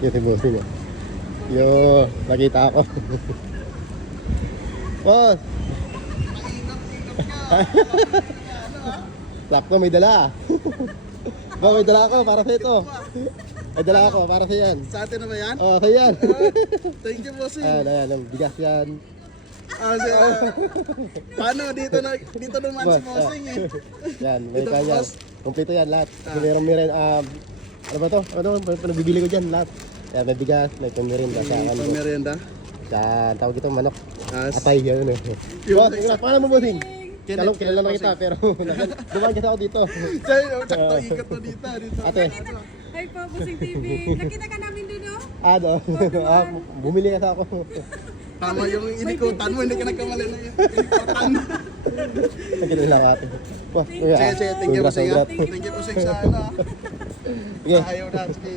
Yung si bossing eh. Yo, nakita ako. Boss! Sakto, may dala. Ba, may dala ako para sa ito. May dala ako para sa yan. Sa atin na ba yan? Oh, sa yan. Thank you, bossing. Ayan, ang bigas yan. Paano? Dito naman si bossing eh. Yan, may Ito, kanya. boss. Kompleto yan lahat. Meron, ano ba to? Ano, nabibili ko dyan lahat. Yan, may bigas, may pamirinda sa ano. Pamerienda? Sa tawag ito, manok. As, Atay, yun eh. Boss, pangalan mo, bossing? Kenneth, Kilala na kita, pero dumaan kasi ako dito. Sakto, ikot mo dito. Ate, Hi po, Busing TV. Nakita ka namin din, no? ano? Bumili kasi ako. Tama yung inikutan mo, hindi ka nagkamali na yun. Inikutan. Ganun lang ate. Wah, Sige, thank you, bossing. congrats. Thank you, bossing, sa ano. Sige. Ayaw na, sige.